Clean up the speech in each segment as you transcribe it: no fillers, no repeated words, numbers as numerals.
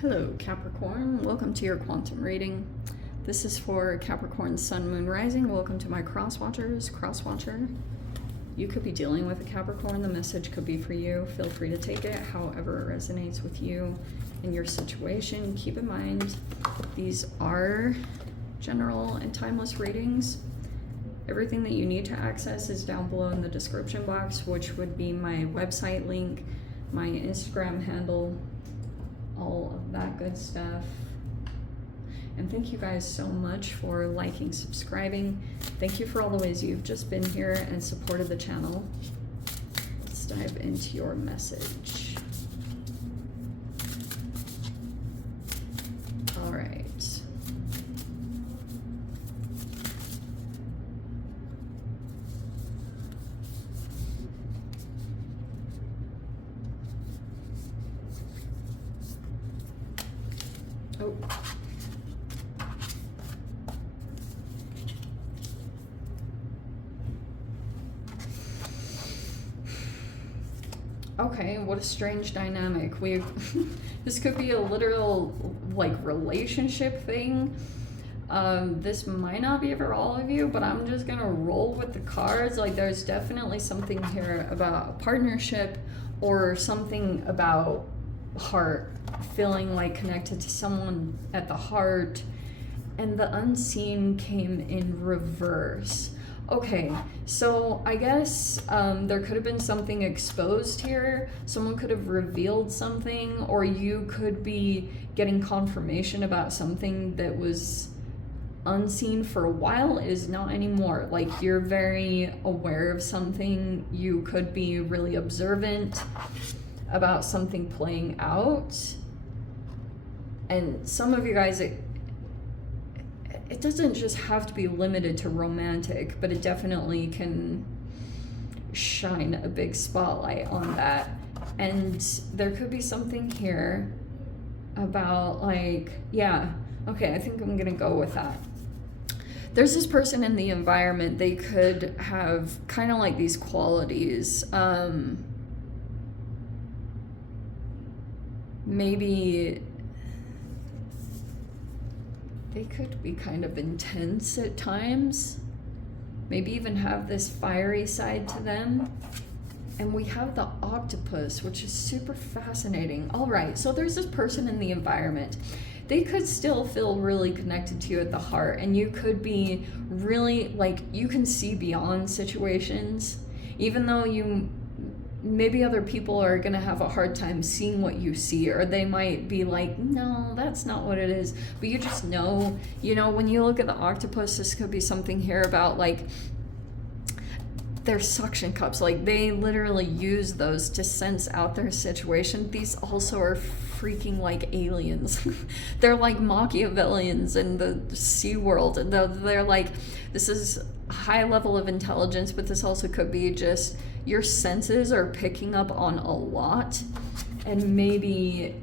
Hello Capricorn, welcome to your quantum reading. This is for Capricorn Sun, Moon, Rising. Welcome to my crosswatchers, crosswatcher. You could be dealing with a Capricorn. The message could be for you. Feel free to take it however it resonates with you and your situation. Keep in mind, these are general and timeless readings. Everything that you need to access is down below in the description box, which would be my website link, my Instagram handle, all of that good stuff. And thank you guys so much for liking, subscribing. Thank you for all the ways you've just been here and supported the channel. Let's dive into your message. All right. Oh. Okay, what a strange dynamic. We've this could be a literal like relationship thing. This might not be for all of you, but I'm just gonna roll with the cards. Like there's definitely something here about a partnership or something about heart, feeling like connected to someone at the heart, and the unseen came in reverse. Okay, so I guess there could have been something exposed here. Someone could have revealed something, or you could be getting confirmation about something that was unseen for a while, is not anymore. Like you're very aware of something. You could be really observant about something playing out. And some of you guys, it doesn't just have to be limited to romantic, but it definitely can shine a big spotlight on that. And there could be something here about like, yeah, okay, I think I'm gonna go with that. There's this person in the environment, they could have kind of like these qualities. Maybe they could be kind of intense at times, maybe even have this fiery side to them. And we have the octopus, which is super fascinating. All right, so there's this person in the environment. They could still feel really connected to you at the heart, and you could be really like, you can see beyond situations, even though maybe other people are gonna have a hard time seeing what you see, or they might be like, no, that's not what it is. But you just know, when you look at the octopus, this could be something here about like their suction cups. Like they literally use those to sense out their situation. These also are freaking like aliens. They're like Machiavellians in the sea world. And they're like, this is a high level of intelligence, but this also could be just your senses are picking up on a lot, and maybe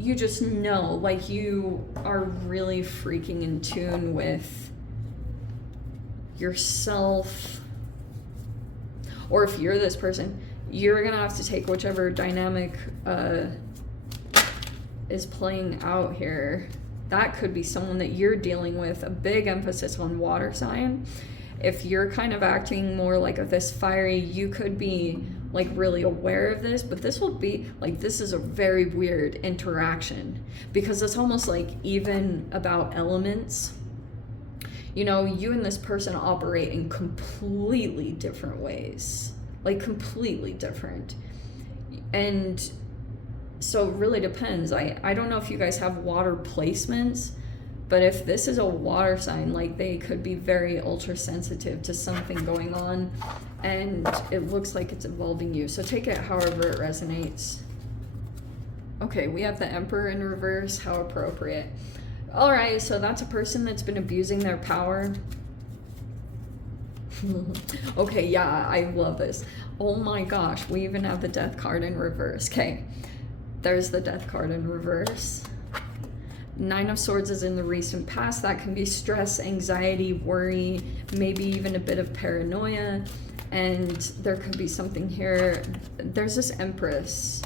you just know, like you are really freaking in tune with yourself. Or if you're this person, you're gonna have to take whichever dynamic is playing out here. That could be someone that you're dealing with, a big emphasis on water sign. If you're kind of acting more like this fiery, you could be like really aware of this, but this will be like, this is a very weird interaction because it's almost like even about elements. You and this person operate in completely different ways, like completely different. And so it really depends. I don't know if you guys have water placements, but if this is a water sign, like they could be very ultra sensitive to something going on, and it looks like it's involving you. So take it however it resonates. Okay, we have the Emperor in reverse. How appropriate. All right, so that's a person that's been abusing their power. Okay, yeah, I love this. Oh my gosh, we even have the Death card in reverse. Okay, there's the Death card in reverse. Nine of Swords is in the recent past. That can be stress, anxiety, worry, maybe even a bit of paranoia. And there could be something here. There's this Empress.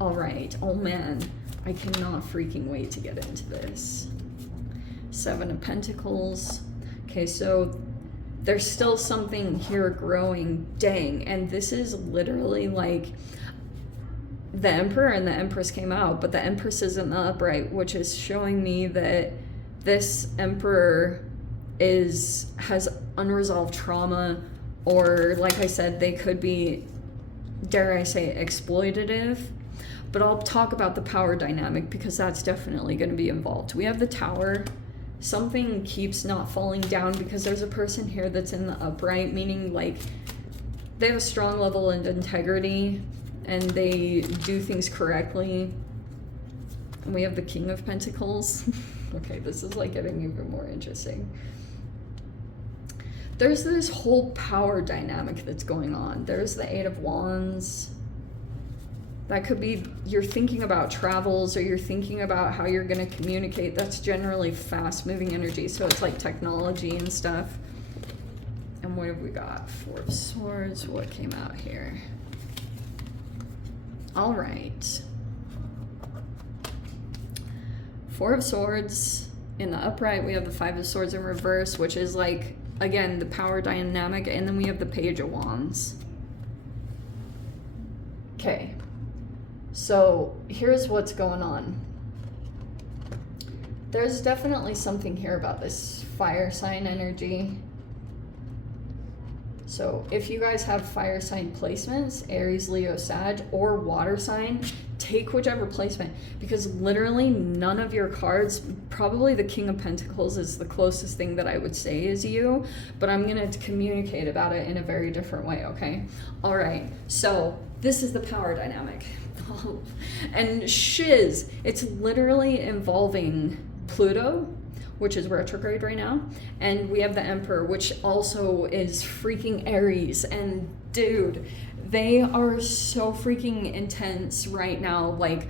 All right. Oh man, I cannot freaking wait to get into this. 7 of Pentacles. Okay, so there's still something here growing. Dang. And this is literally like the Emperor and the Empress came out, but the Empress is in the upright, which is showing me that this Emperor has unresolved trauma, or like I said, they could be, dare I say, exploitative. But I'll talk about the power dynamic because that's definitely going to be involved. We have the Tower. Something keeps not falling down because there's a person here that's in the upright, meaning like they have a strong level of integrity and they do things correctly. And we have the King of Pentacles. Okay, this is like getting even more interesting. There's this whole power dynamic that's going on. There's the 8 of Wands. That could be you're thinking about travels, or you're thinking about how you're going to communicate. That's generally fast-moving energy, so it's like technology and stuff. And what have we got? 4 of Swords. What came out here? All right. 4 of Swords. In the upright, we have the 5 of Swords in reverse, which is like, again, the power dynamic. And then we have the Page of Wands. Okay. So here's what's going on. There's definitely something here about this fire sign energy. So if you guys have fire sign placements, Aries, Leo, Sag, or water sign, take whichever placement, because literally none of your cards, probably the King of Pentacles is the closest thing that I would say is you, but I'm going to communicate about it in a very different way, okay? All right, so this is the power dynamic. And shiz, it's literally involving Pluto, which is retrograde right now, and we have the Emperor, which also is freaking Aries. And dude, they are so freaking intense right now. Like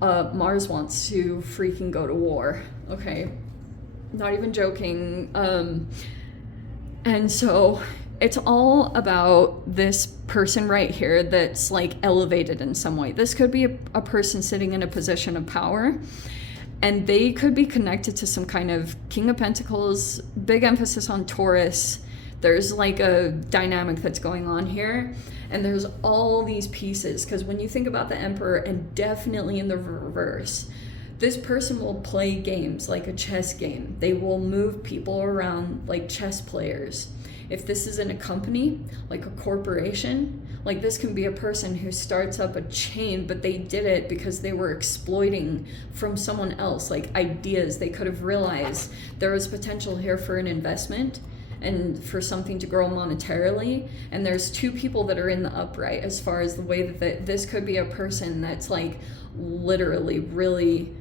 Mars wants to freaking go to war, okay? Not even joking. And so it's all about this person right here that's like elevated in some way. This could be a person sitting in a position of power, and they could be connected to some kind of King of Pentacles, big emphasis on Taurus. There's like a dynamic that's going on here, and there's all these pieces, because when you think about the Emperor, and definitely in the reverse, this person will play games like a chess game. They will move people around like chess players. If this is in a company, like a corporation, like this can be a person who starts up a chain, but they did it because they were exploiting from someone else, like ideas. They could have realized there was potential here for an investment and for something to grow monetarily. And there's 2 people that are in the upright as far as the way that this could be a person that's like literally really,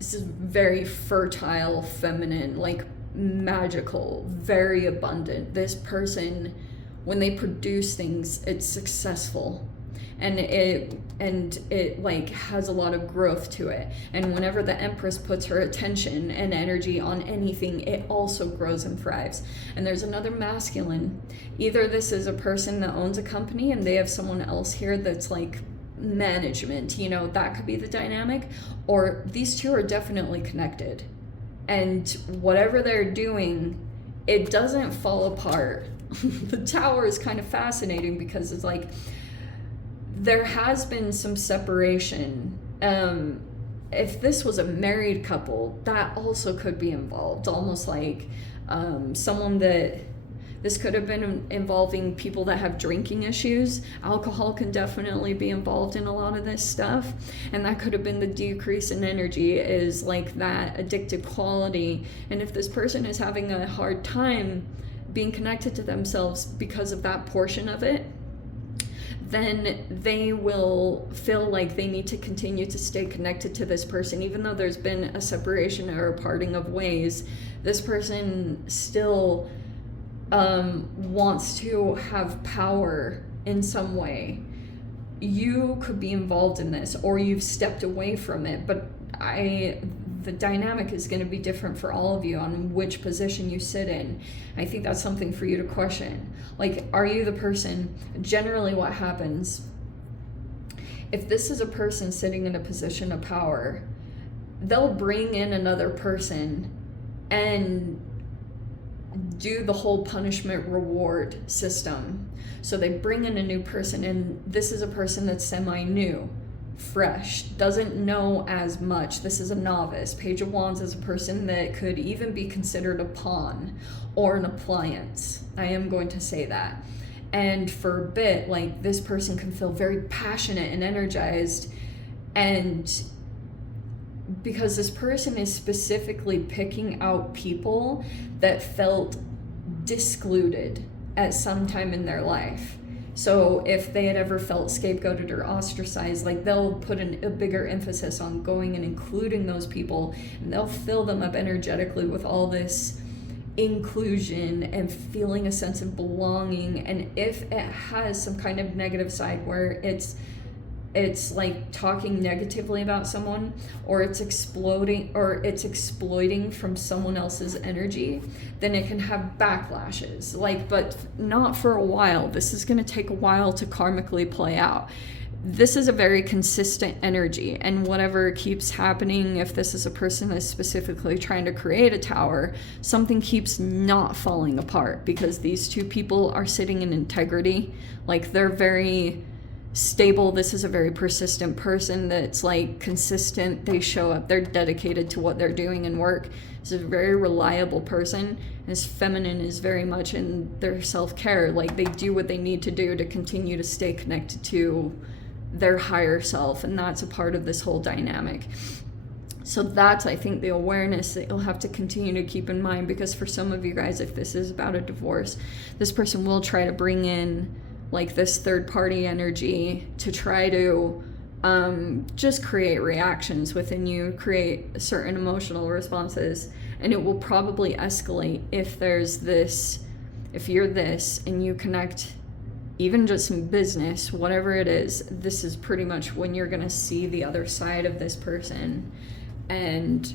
this is very fertile, feminine, like magical, very abundant. This person, when they produce things, it's successful, and it like has a lot of growth to it. And whenever the Empress puts her attention and energy on anything, it also grows and thrives. And there's another masculine. Either this is a person that owns a company and they have someone else here that's like management, you know, that could be the dynamic, or these 2 are definitely connected. And whatever they're doing, it doesn't fall apart. The Tower is kind of fascinating because it's like there has been some separation. If this was a married couple, that also could be involved. Almost like someone that, this could have been involving people that have drinking issues. Alcohol can definitely be involved in a lot of this stuff. And that could have been the decrease in energy, is like that addictive quality. And if this person is having a hard time being connected to themselves because of that portion of it, then they will feel like they need to continue to stay connected to this person. Even though there's been a separation or a parting of ways, this person still wants to have power in some way. You could be involved in this, or you've stepped away from it, but the dynamic is going to be different for all of you on which position you sit in. I think that's something for you to question. Like, are you the person, generally what happens if this is a person sitting in a position of power, they'll bring in another person and do the whole punishment reward system. So they bring in a new person, and this is a person that's semi-new, fresh, doesn't know as much. This is a novice. Page of Wands is a person that could even be considered a pawn or an appliance. I am going to say that. And for a bit, like, this person can feel very passionate and energized, and because this person is specifically picking out people that felt discluded at some time in their life. So if they had ever felt scapegoated or ostracized, like, they'll put a bigger emphasis on going and including those people, and they'll fill them up energetically with all this inclusion and feeling a sense of belonging. And if it has some kind of negative side where it's like talking negatively about someone, or it's exploiting from someone else's energy, then it can have backlashes, like, but not for a while. This is going to take a while to karmically play out. This is a very consistent energy, and whatever keeps happening, if this is a person that's specifically trying to create a tower, something keeps not falling apart, because these two people are sitting in integrity. Like, they're very stable. This is a very persistent person that's like consistent. They show up, they're dedicated to what they're doing in work. This is a very reliable person. This feminine is very much in their self-care. Like, they do what they need to do to continue to stay connected to their higher self, and that's a part of this whole dynamic. So that's, I think, the awareness that you'll have to continue to keep in mind, because for some of you guys, if this is about a divorce, this person will try to bring in like this third party energy to try to just create reactions within you, create certain emotional responses, and it will probably escalate if you're this and you connect even just in business, whatever it is. This is pretty much when you're gonna see the other side of this person and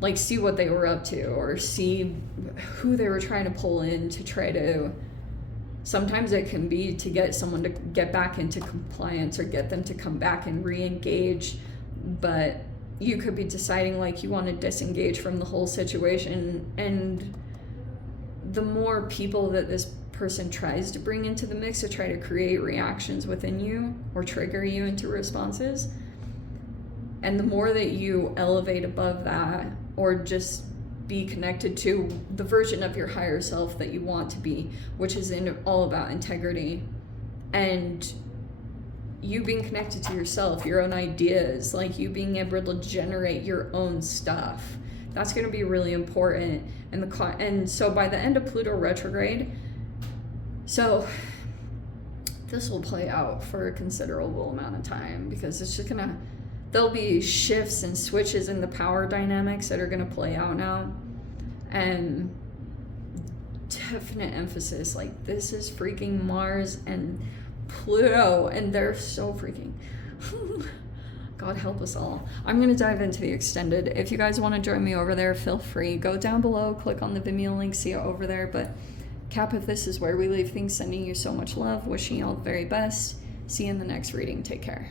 like see what they were up to, or see who they were trying to pull in to try to. Sometimes it can be to get someone to get back into compliance, or get them to come back and re-engage, but you could be deciding like you want to disengage from the whole situation. And the more people that this person tries to bring into the mix to try to create reactions within you or trigger you into responses, and the more that you elevate above that, or just be connected to the version of your higher self that you want to be, which is all about integrity and you being connected to yourself, your own ideas, like you being able to generate your own stuff. That's going to be really important. And so by the end of Pluto retrograde, so this will play out for a considerable amount of time, because it's just there'll be shifts and switches in the power dynamics that are going to play out now. And definite emphasis, like, this is freaking Mars and Pluto, and they're so freaking God help us all. I'm going to dive into the extended. If you guys want to join me over there, feel free. Go down below, click on the Vimeo link, see it over there. But Cap, if this is where we leave things, sending you so much love, wishing you all the very best. See you in the next reading. Take care.